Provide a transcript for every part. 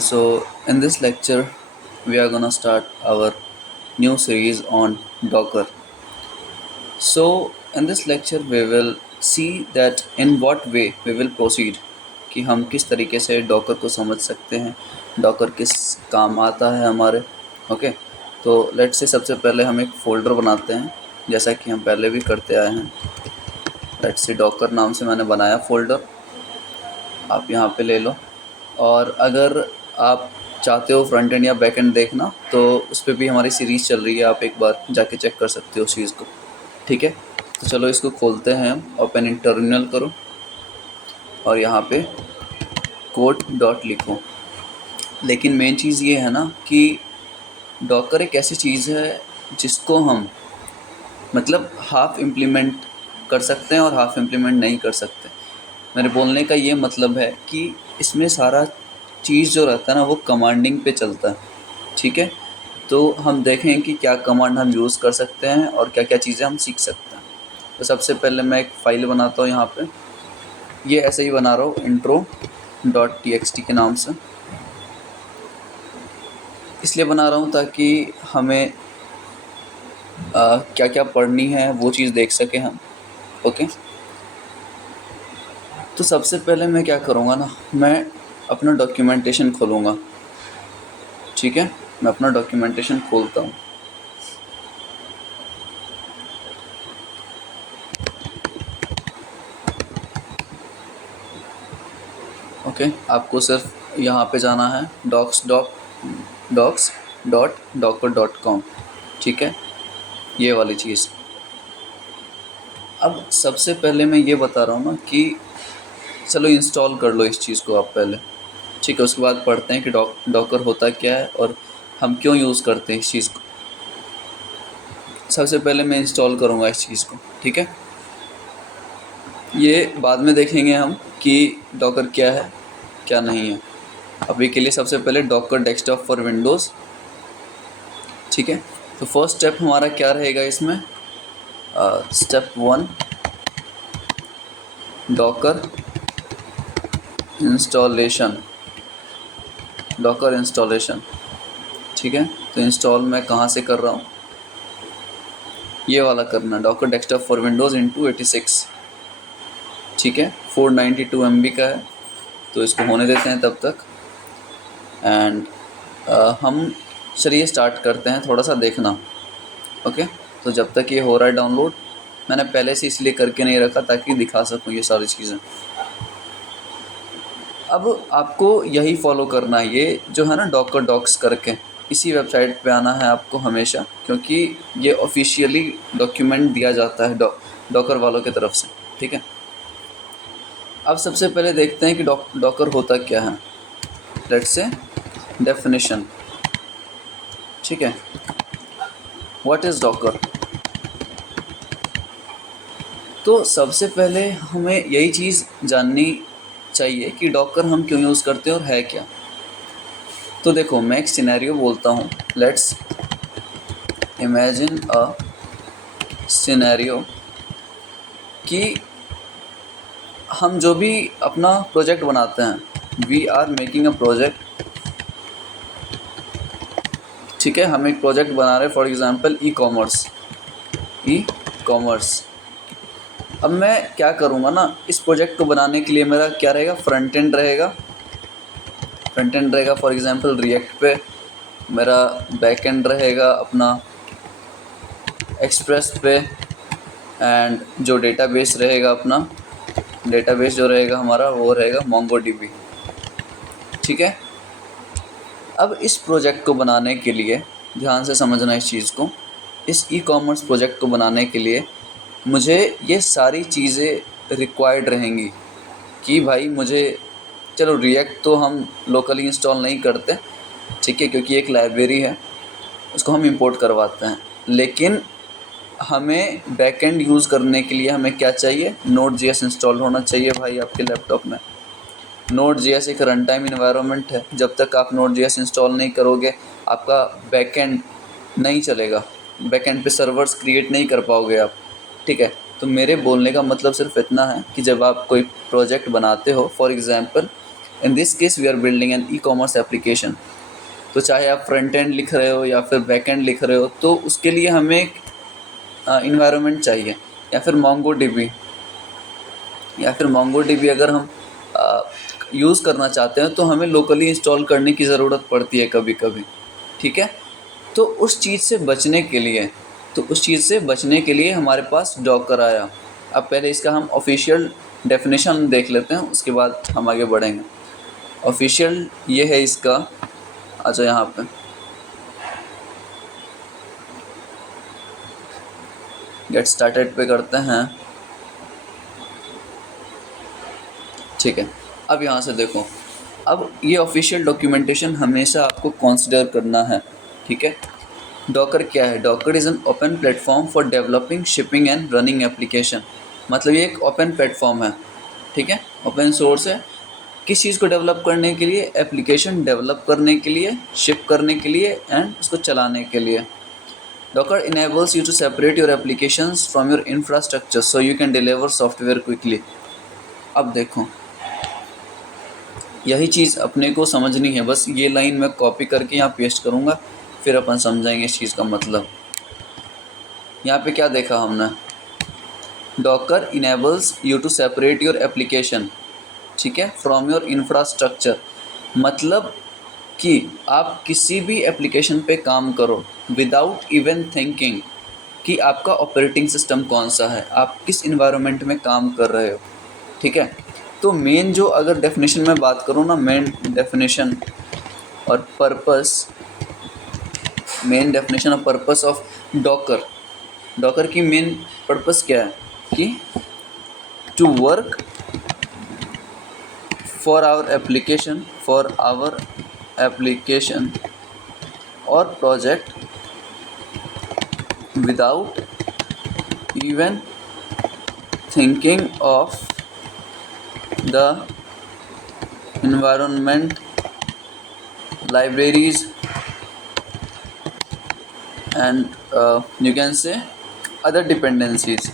So, in this lecture, we are gonna start our new series on Docker. So, in this lecture, we will see that in what way we will proceed कि हम किस तरीके से Docker को समझ सकते हैं, Docker किस काम आता है हमारे। ओके, तो लेट्स से सबसे पहले हम एक फ़ोल्डर बनाते हैं, जैसा कि हम पहले भी करते आए हैं। लेट्स से डॉकर नाम से मैंने बनाया फ़ोल्डर, आप यहाँ पे ले लो। और अगर आप चाहते हो फ्रंट एंड या बैक एंड देखना, तो उस पर भी हमारी सीरीज़ चल रही है, आप एक बार जाके चेक कर सकते हो उस चीज़ को। ठीक है, तो चलो इसको खोलते हैं हम। ओपन इन टर्मिनल करो और यहाँ पे कोड डॉट लिखो। लेकिन मेन चीज़ ये है ना कि डॉकर एक ऐसी चीज़ है जिसको हम मतलब हाफ इम्प्लीमेंट कर सकते हैं और हाफ इम्प्लीमेंट नहीं कर सकते। मेरे बोलने का ये मतलब है कि इसमें सारा चीज़ जो रहता है ना वो कमांडिंग पे चलता है। ठीक है, तो हम देखें कि क्या कमांड हम यूज़ कर सकते हैं और क्या क्या चीज़ें हम सीख सकते हैं। तो सबसे पहले मैं एक फ़ाइल बनाता हूँ यहाँ पे। ये ऐसे ही बना रहा हूँ, intro.txt के नाम से। इसलिए बना रहा हूँ ताकि हमें क्या क्या पढ़नी है वो चीज़ देख सकें हम। ओके, तो सबसे पहले मैं क्या करूँगा ना, मैं अपना डॉक्यूमेंटेशन खोलूँगा। ठीक है, मैं अपना डॉक्यूमेंटेशन खोलता हूँ। ओके, आपको सिर्फ यहाँ पे जाना है docs.docker.com। ठीक है, ये वाली चीज़। अब सबसे पहले मैं ये बता रहा हूँ ना कि चलो इंस्टॉल कर लो इस चीज़ को आप पहले। ठीक है, उसके बाद पढ़ते हैं कि डॉकर होता क्या है और हम क्यों यूज़ करते हैं इस चीज़ को। सबसे पहले मैं इंस्टॉल करूँगा इस चीज़ को। ठीक है, ये बाद में देखेंगे हम कि डॉकर क्या है क्या नहीं है। अभी के लिए सबसे पहले डॉकर डेस्कटॉप फॉर विंडोज़। ठीक है, तो फर्स्ट स्टेप हमारा क्या रहेगा इसमें? Step 1, Docker installation. Docker installation. ठीक है, तो इंस्टॉल मैं कहाँ से कर रहा हूँ? ये वाला करना, Docker desktop for Windows into 86। ठीक है, 492 MB का है, तो इसको होने देते हैं तब तक। एंड हम चलिए स्टार्ट करते हैं, थोड़ा सा देखना। ओके, तो जब तक ये हो रहा है डाउनलोड, मैंने पहले से इसलिए करके नहीं रखा ताकि दिखा सकूँ ये सारी चीज़ें। अब आपको यही फॉलो करना है, ये जो है ना डॉकर डॉक्स करके, इसी वेबसाइट पे आना है आपको हमेशा, क्योंकि ये ऑफिशियली डॉक्यूमेंट दिया जाता है डॉकर वालों की तरफ से। ठीक है, अब सबसे पहले देखते हैं कि डॉकर होता क्या है। Let's say definition. ठीक है, व्हाट इज़ डॉकर? तो सबसे पहले हमें यही चीज़ जाननी चाहिए कि डॉकर हम क्यों यूज़ करते हैं और है क्या। तो देखो, मैं एक सिनेरियो बोलता हूँ। लेट्स इमेजिन अ सिनेरियो कि हम जो भी अपना प्रोजेक्ट बनाते हैं, we are making a project. ठीक है, हम एक प्रोजेक्ट बना रहे हैं, फॉर एग्जांपल ई कॉमर्स। अब मैं क्या करूँगा ना, इस प्रोजेक्ट को बनाने के लिए मेरा क्या रहेगा? फ्रंट एंड रहेगा। फॉर एग्जांपल रिएक्ट पे। मेरा बैक एंड रहेगा अपना एक्सप्रेस पे। एंड जो डेटाबेस रहेगा अपना, डेटाबेस जो रहेगा हमारा वो रहेगा MongoDB। ठीक है, अब इस प्रोजेक्ट को बनाने के लिए ध्यान से समझना इस चीज़ को। इस ई कॉमर्स प्रोजेक्ट को बनाने के लिए मुझे ये सारी चीज़ें रिक्वायर्ड रहेंगी कि भाई मुझे, चलो रिएक्ट तो हम लोकली इंस्टॉल नहीं करते, ठीक है, क्योंकि एक लाइब्रेरी है, उसको हम इंपोर्ट करवाते हैं। लेकिन हमें बैकएंड यूज़ करने के लिए हमें क्या चाहिए? Node.js इंस्टॉल होना चाहिए भाई आपके लैपटॉप में। Node.js एक रन टाइम इन्वायरमेंट है, जब तक आप Node.js इंस्टॉल नहीं करोगे आपका बैकएंड नहीं चलेगा, बैकएंड पे सर्वर्स क्रिएट नहीं कर पाओगे आप। ठीक है, तो मेरे बोलने का मतलब सिर्फ इतना है कि जब आप कोई प्रोजेक्ट बनाते हो, for example in this case we are building an e commerce application. तो चाहे आप फ्रंट एंड लिख रहे हो या फिर बैक एंड लिख रहे हो, तो उसके लिए हमें एक इन्वायरमेंट चाहिए, या फिर मोंगो डीबी अगर हम यूज़ करना चाहते हैं तो हमें लोकली इंस्टॉल करने की ज़रूरत पड़ती है कभी कभी। ठीक है, तो उस चीज़ से बचने के लिए हमारे पास डॉकर आया। अब पहले इसका हम ऑफिशियल डेफिनेशन देख लेते हैं, उसके बाद हम आगे बढ़ेंगे। ऑफिशियल ये है इसका, अच्छा यहाँ पे गेट स्टार्टेड पे करते हैं। ठीक है, अब यहाँ से देखो, अब ये ऑफिशियल डॉक्यूमेंटेशन हमेशा आपको कंसीडर करना है। ठीक है, डॉकर क्या है? Docker is an open platform for developing, shipping and running application. मतलब ये एक ओपन प्लेटफॉर्म है, ठीक है, ओपन सोर्स है। किस चीज़ को डेवलप करने के लिए? एप्लीकेशन डेवलप करने के लिए, शिप करने के लिए एंड उसको चलाने के लिए। Docker enables you to separate your applications from your infrastructure so you can deliver software quickly। अब देखो, यही चीज़ अपने को समझनी है, बस ये लाइन मैं कॉपी करके यहाँ पेस्ट करूँगा, फिर अपन समझाएंगे इस चीज़ का मतलब। यहाँ पे क्या देखा हमने? Docker enables you to separate your application, ठीक है, फ्रॉम योर इंफ्रास्ट्रक्चर। मतलब कि आप किसी भी एप्लीकेशन पे काम करो विदाउट इवन थिंकिंग कि आपका ऑपरेटिंग सिस्टम कौन सा है, आप किस इन्वायरमेंट में काम कर रहे हो। ठीक है, तो मेन जो अगर डेफिनेशन में बात करूँ ना, मेन डेफिनेशन और पर्पस ऑफ डॉकर की मेन पर्पस क्या है? कि to work for our application और project without even thinking of the environment, libraries and you can say other dependencies।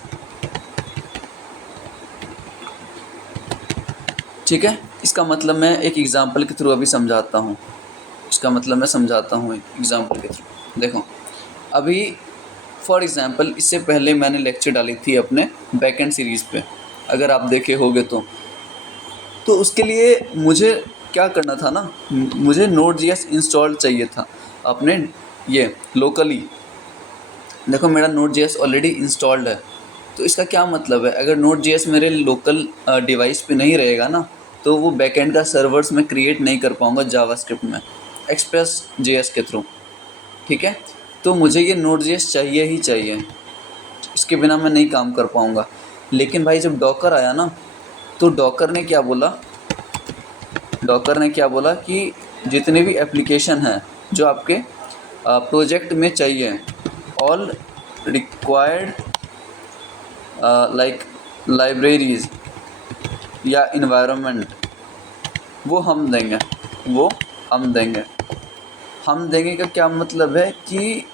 ठीक है, इसका मतलब मैं एक एग्जांपल के थ्रू अभी समझाता हूँ। एक एग्जांपल के थ्रू। देखो, अभी फॉर एग्जांपल इससे पहले मैंने लेक्चर डाली थी अपने बैकएंड सीरीज़ पे, अगर आप देखे होगे तो उसके लिए मुझे क्या करना था ना, मुझे Node.js इंस्टॉल चाहिए था अपने ये लोकली। देखो, मेरा Node.js ऑलरेडी इंस्टॉल्ड है, तो इसका क्या मतलब है? अगर Node.js मेरे लोकल डिवाइस पे नहीं रहेगा ना, तो वो बैकएंड का सर्वर्स मैं क्रिएट नहीं कर पाऊँगा जावास्क्रिप्ट में Express.js के थ्रू। ठीक है, तो मुझे ये Node.js चाहिए ही चाहिए, इसके बिना मैं नहीं काम कर पाऊँगा। लेकिन भाई जब डॉकर आया ना, तो डॉकर ने क्या बोला कि जितने भी एप्लीकेशन हैं जो आपके प्रोजेक्ट में चाहिए, ऑल रिक्वायर्ड लाइक लाइब्रेरीज या इन्वायरमेंट, वो हम देंगे का क्या मतलब है? कि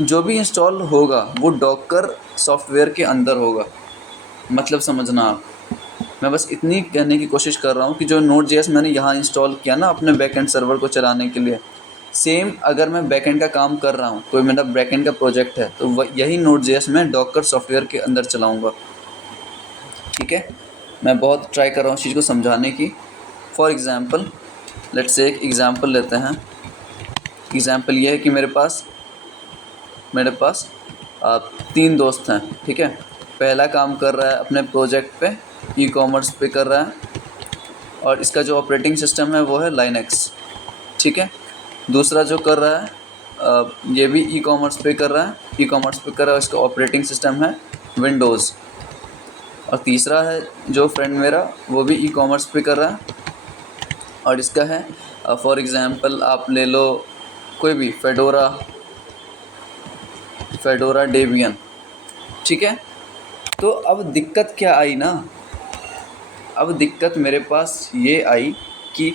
जो भी इंस्टॉल होगा वो डॉकर सॉफ्टवेयर के अंदर होगा। मतलब समझना आप, मैं बस इतनी कहने की कोशिश कर रहा हूँ कि जो Node.js मैंने यहाँ इंस्टॉल किया ना अपने बैकएंड सर्वर को चलाने के लिए, सेम अगर मैं बैकएंड का काम कर रहा हूँ, कोई मेरा बैकएंड का प्रोजेक्ट है, तो यही Node.js मैं डॉकर सॉफ्टवेयर के अंदर चलाऊँगा। ठीक है, मैं बहुत ट्राई कर रहा हूँ इस चीज़ को समझाने की। फॉर एग्ज़ाम्पल, लेट्स से एक एग्ज़ाम्पल लेते हैं। एग्ज़ाम्पल ये है कि मेरे पास 3 दोस्त हैं। ठीक है, पहला काम कर रहा है अपने प्रोजेक्ट पे, ई कॉमर्स पे कर रहा है, और इसका जो ऑपरेटिंग सिस्टम है वो है लाइनक्स। ठीक है, दूसरा जो कर रहा है ये भी ई कॉमर्स पे कर रहा है, इसका ऑपरेटिंग सिस्टम है विंडोज़। और तीसरा है जो फ्रेंड मेरा, वो भी ई कॉमर्स पे कर रहा है, और इसका है फॉर एग्ज़ाम्पल आप ले लो कोई भी फेडोरा डेबियन। ठीक है, तो अब दिक्कत क्या आई ना, अब दिक्कत मेरे पास ये आई कि